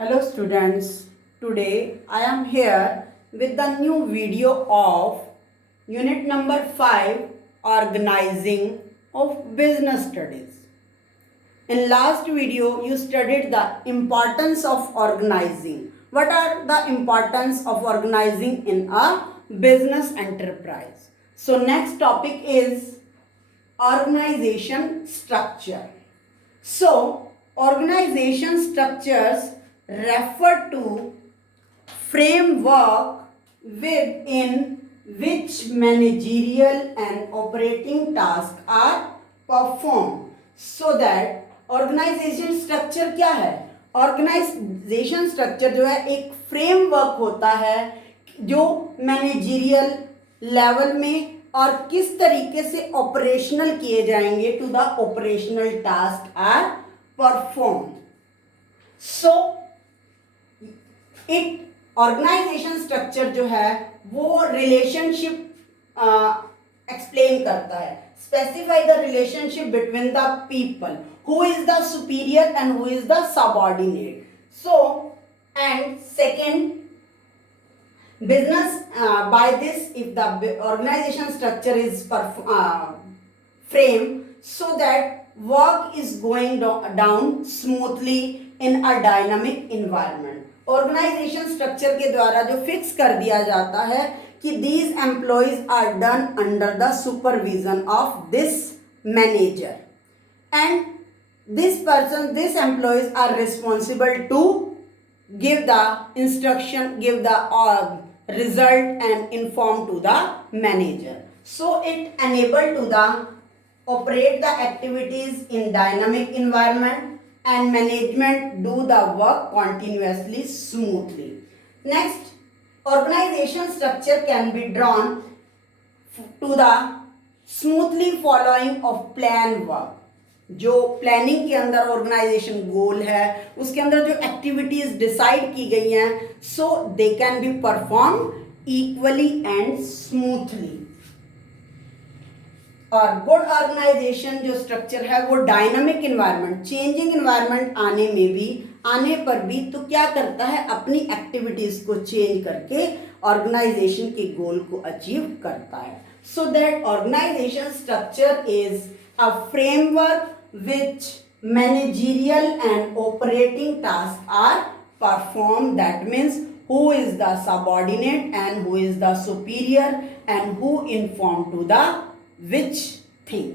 Hello students, today I am here with the new video of unit number 5 organizing of business studies. In last video you studied the importance of organizing. What are the importance of organizing in a business enterprise? So next topic is organization structure. So organization structures refer to framework within which managerial and operating tasks are performed. So that organisation structure क्या है? Organisation structure जो है एक framework होता है जो managerial level में और किस तरीके से ऑपरेशनल किए जाएंगे to the operational task are perform. So एक ऑर्गेनाइजेशन स्ट्रक्चर जो है वो रिलेशनशिप एक्सप्लेन करता है. Specify the relationship between the people, who is the superior and who is the subordinate. So and second, business by this, if the organization structure is frame so that work is going down smoothly in a dynamic environment. Organisation structure के द्वारा जो fix कर दिया जाता है कि these employees are done under the supervision of this manager and these employees are responsible to give the instruction, give the result and inform to the manager. So it enable to the operate the activities in dynamic environment and management do the work continuously smoothly. Next, organization structure can be drawn to the smoothly following of plan work. जो planning के अंदर organisation गोल है उसके अंदर जो activities decide की गई हैं so they can be perform equally and smoothly. और गुड ऑर्गेनाइजेशन जो स्ट्रक्चर है वो डायनामिक इन्वायरमेंट, चेंजिंग इन्वायरमेंट आने पर भी तो क्या करता है, अपनी एक्टिविटीज को चेंज करके ऑर्गेनाइजेशन के गोल को अचीव करता है. So that organisation structure is a framework which managerial and operating tasks are performed. That means who is the subordinate and who is the superior and who inform to the which thing.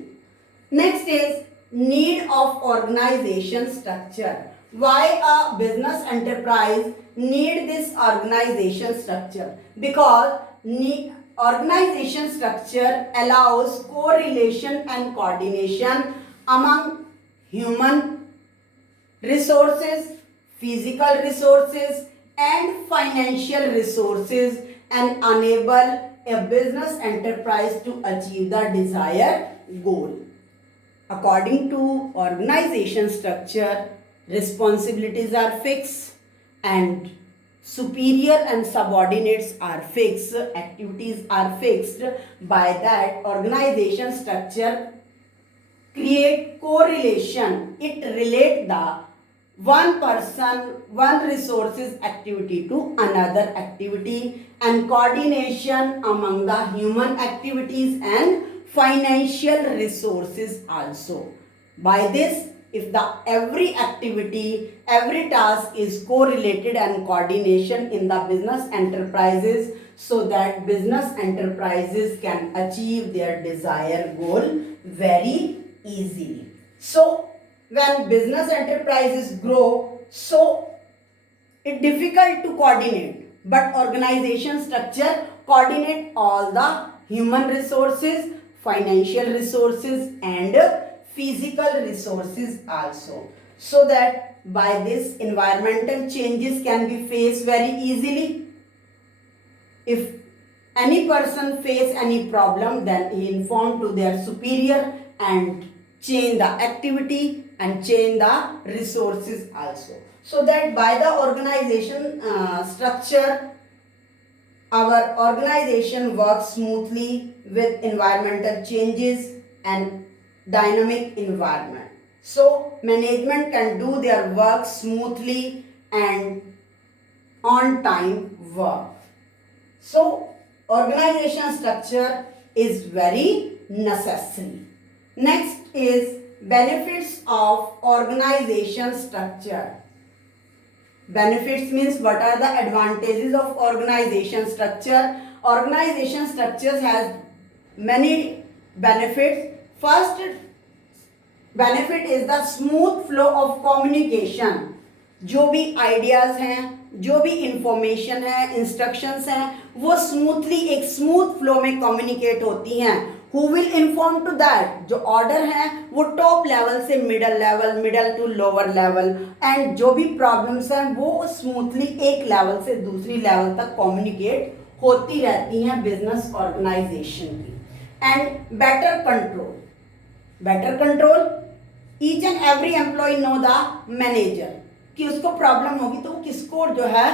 Next is need of organization structure. Why a business enterprise need this organization structure? Because organization structure allows correlation and coordination among human resources, physical resources and financial resources and enable a business enterprise to achieve the desired goal. According to organization structure, responsibilities are fixed and superior and subordinates are fixed, activities are fixed. By that, organization structure create correlation. It relate the one person, one resources activity to another activity and coordination among the human activities and financial resources also. By this, if the every activity, every task is correlated and coordination in the business enterprises so that business enterprises can achieve their desired goal very easily. So when business enterprises grow, so it's difficult to coordinate, but organization structure coordinate all the human resources, financial resources and physical resources also, so that by this environmental changes can be faced very easily. If any person face any problem, then he inform to their superior and change the activity and change the resources also, so that by the organization structure our organization works smoothly with environmental changes and dynamic environment. So management can do their work smoothly and on time work. So organization structure is very necessary. Next is benefits of organization structure. Benefits means what are the advantages of organization structure. Organization structures has many benefits. First benefit is the smooth flow of communication. जो भी ideas हैं, जो भी information है, instructions हैं, वो smoothly एक smooth flow में कम्युनिकेट होती हैं. Who will inform to that, जो ऑर्डर है वो टॉप लेवल से middle level, middle to lower level, and जो भी प्रॉब्लम्स हैं वो स्मूथली एक लेवल से दूसरी लेवल तक कम्युनिकेट होती रहती हैं बिजनेस ऑर्गेनाइजेशन की. And better control. Better control, each and every employee know the manager, कि उसको प्रॉब्लम होगी तो वो किसको जो है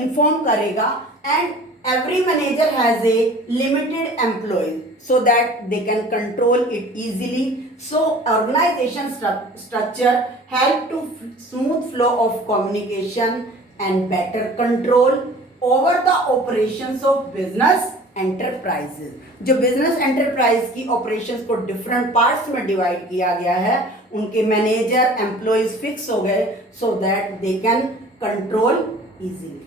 इन्फॉर्म करेगा. And every manager has a limited employees so that they can control it easily. So organization structure help to smooth flow of communication and better control over the operations of business enterprises. जो business enterprise की operations को different parts में divide किया गया है, उनके manager employees fix हो गए so that they can control easily.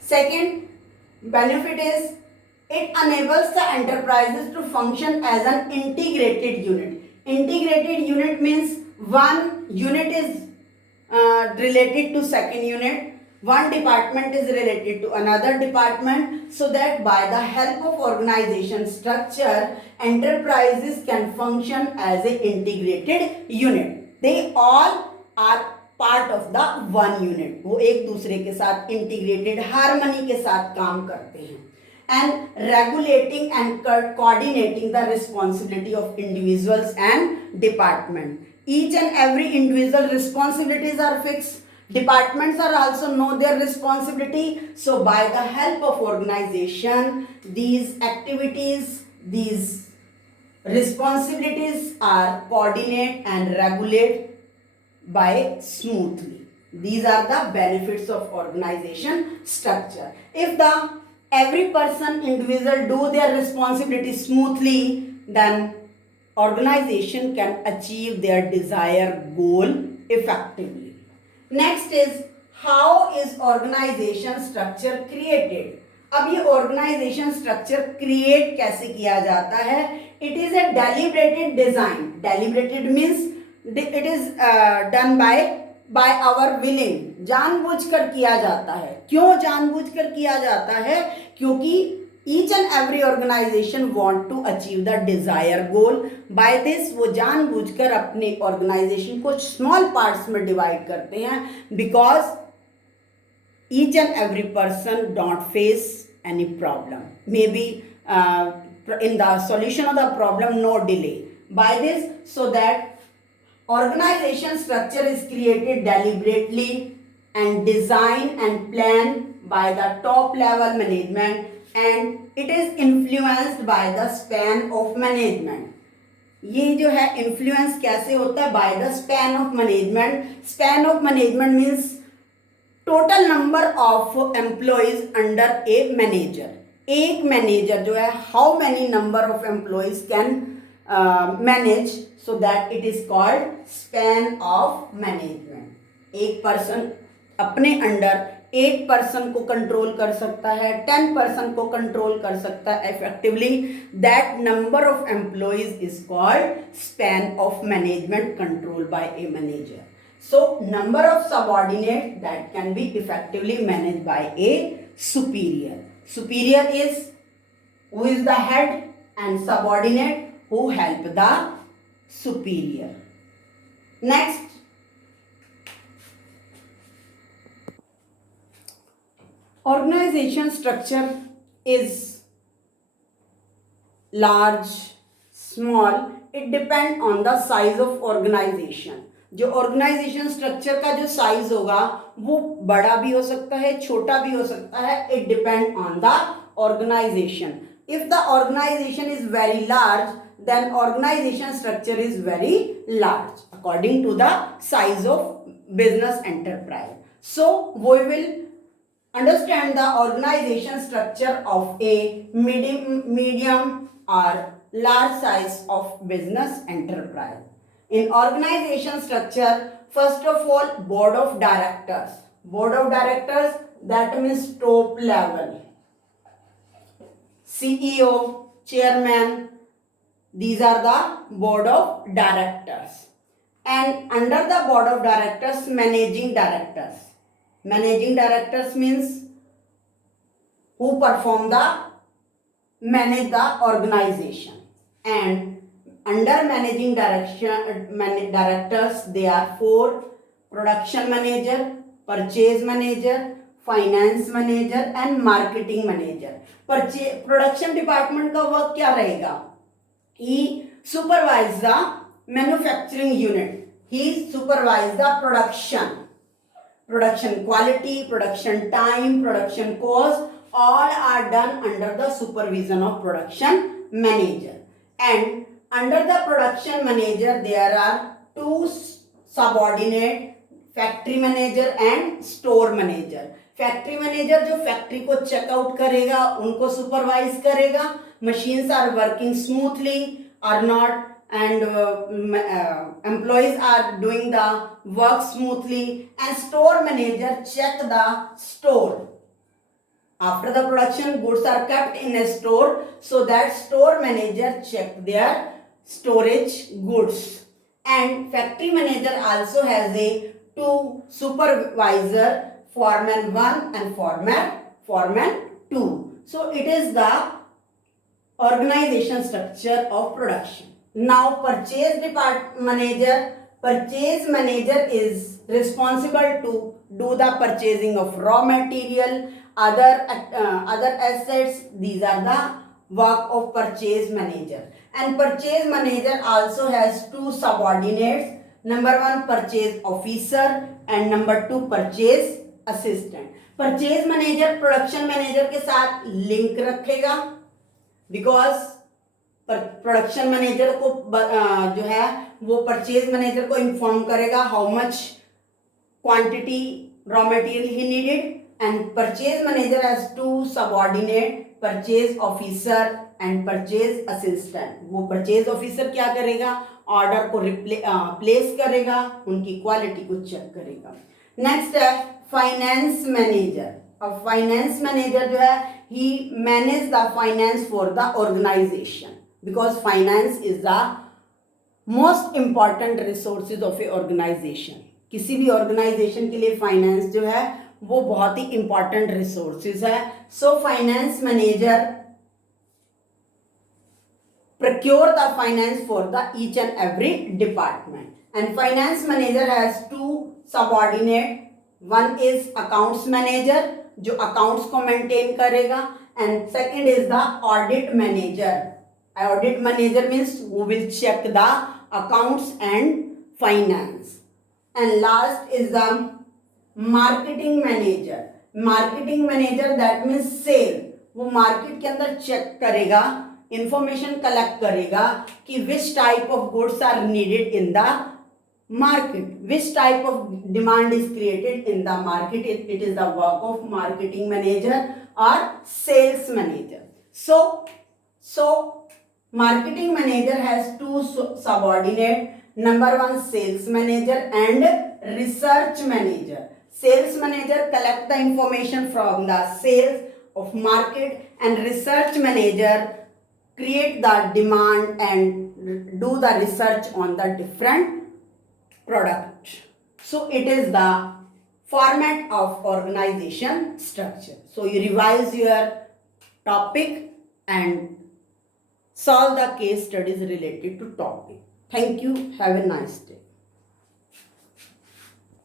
Second benefit is it enables the enterprises to function as an integrated unit. Integrated unit means one unit is related to second unit, one department is related to another department, so that by the help of organization structure enterprises can function as a integrated unit. They all are part of the one unit. वो एक दूसरे के साथ integrated harmony के साथ काम करते हैं. And regulating and coordinating the responsibility of individuals and department. Each and every individual responsibilities are fix. Departments are also know their responsibility. So by the help of organization, these activities, these responsibilities are coordinate and regulate by smoothly. These are the benefits of organization structure. If the every person individual do their responsibility smoothly, then organization can achieve their desired goal effectively. Next is how is organization structure created. अब ये organization structure create कैसे किया जाता है? It is a deliberated design. Deliberated means it is done by our willing. जानबूझकर किया जाता है. क्यों जानबूझकर किया जाता है? क्योंकि each and every organization want to achieve the desired goal. By this वो जानबूझकर अपने organization को small parts में divide करते हैं, because each and every person don't face any problem. Maybe in the solution of the problem no delay. By this, so that organization structure is created deliberately and designed and planned by the top level management, and it is influenced by the span of management. ये जो है influence कैसे होता है? By the span of management. Span of management means total number of employees under a manager. एक manager जो है how many number of employees can manage, so that it is called span of management. एक person अपने under 8 person को control कर सकता है, 10 person को कंट्रोल कर सकता है effectively. That number of employees is called span of management control by a manager. So number of subordinates that can be effectively managed by a superior. Superior is who is the head, and subordinate who help the superior. Next, organization structure is large, small, it depend on the size of organization. जो organisation structure का जो size होगा वो बड़ा भी हो सकता है, छोटा भी हो सकता है. It depend on the organisation. If the organisation is very large, then organization structure is very large according to the size of business enterprise. So we will understand the organization structure of a medium or large size of business enterprise. In organization structure, first of all, board of directors. Board of directors, that means top level. CEO, chairman, these are the board of directors. And under the board of directors, managing directors. Managing directors means who manage the organization. And under managing directors, there are 4: production manager, purchase manager, finance manager and marketing manager. Production department का work क्या रहेगा? He supervise the manufacturing unit. He supervise the production quality, production time, production cost, all are done under the supervision of production manager. And under the production manager there are 2 subordinate, factory manager and store manager. Factory manager जो factory को check out करेगा, उनको supervise करेगा, machines are working smoothly or not, and employees are doing the work smoothly. And store manager check the store. After the production, goods are kept in a store, so that store manager check their storage goods. And factory manager also has a 2 supervisor, foreman 1 and foreman 2. So it is the organization structure of production. Now purchase manager. Purchase manager is responsible to do the purchasing of raw material, other assets. These are the work of purchase manager. And purchase manager also has 2 subordinates. Number 1 purchase officer and number 2 purchase assistant. Purchase manager production manager के साथ link रखेगा, because production manager को जो है वो purchase manager को inform करेगा how much quantity raw material he needed. And purchase manager has 2 subordinate, purchase officer and purchase assistant. वो परचेज ऑफिसर क्या करेगा? ऑर्डर को प्लेस करेगा, उनकी क्वालिटी को चेक करेगा. नेक्स्ट है फाइनेंस मैनेजर. अब फाइनेंस मैनेजर जो है he manage the finance for the organisation, because finance is the most important resources of a organization. किसी भी ऑर्गेनाइजेशन के लिए फाइनेंस जो है वो बहुत ही इंपॉर्टेंट रिसोर्सेज है. So finance manager procure the finance for the each and every department. And finance manager has 2 subordinate. One is accounts manager जो accounts को maintain करेगा, and second is the audit manager. Audit manager means who will check the accounts and finance. And last is the marketing manager. Marketing manager that means sale. वो market के अंदर check करेगा, information collect करेगा कि which type of goods are needed in the market, which type of demand is created in the market. It is the work of marketing manager or sales manager. So marketing manager has 2 subordinate. Number 1 sales manager and research manager. Sales manager collect the information from the sales of market, and research manager create the demand and do the research on the different product. So it is the format of organization structure. So you revise your topic and solve the case studies related to topic. Thank you. Have a nice day.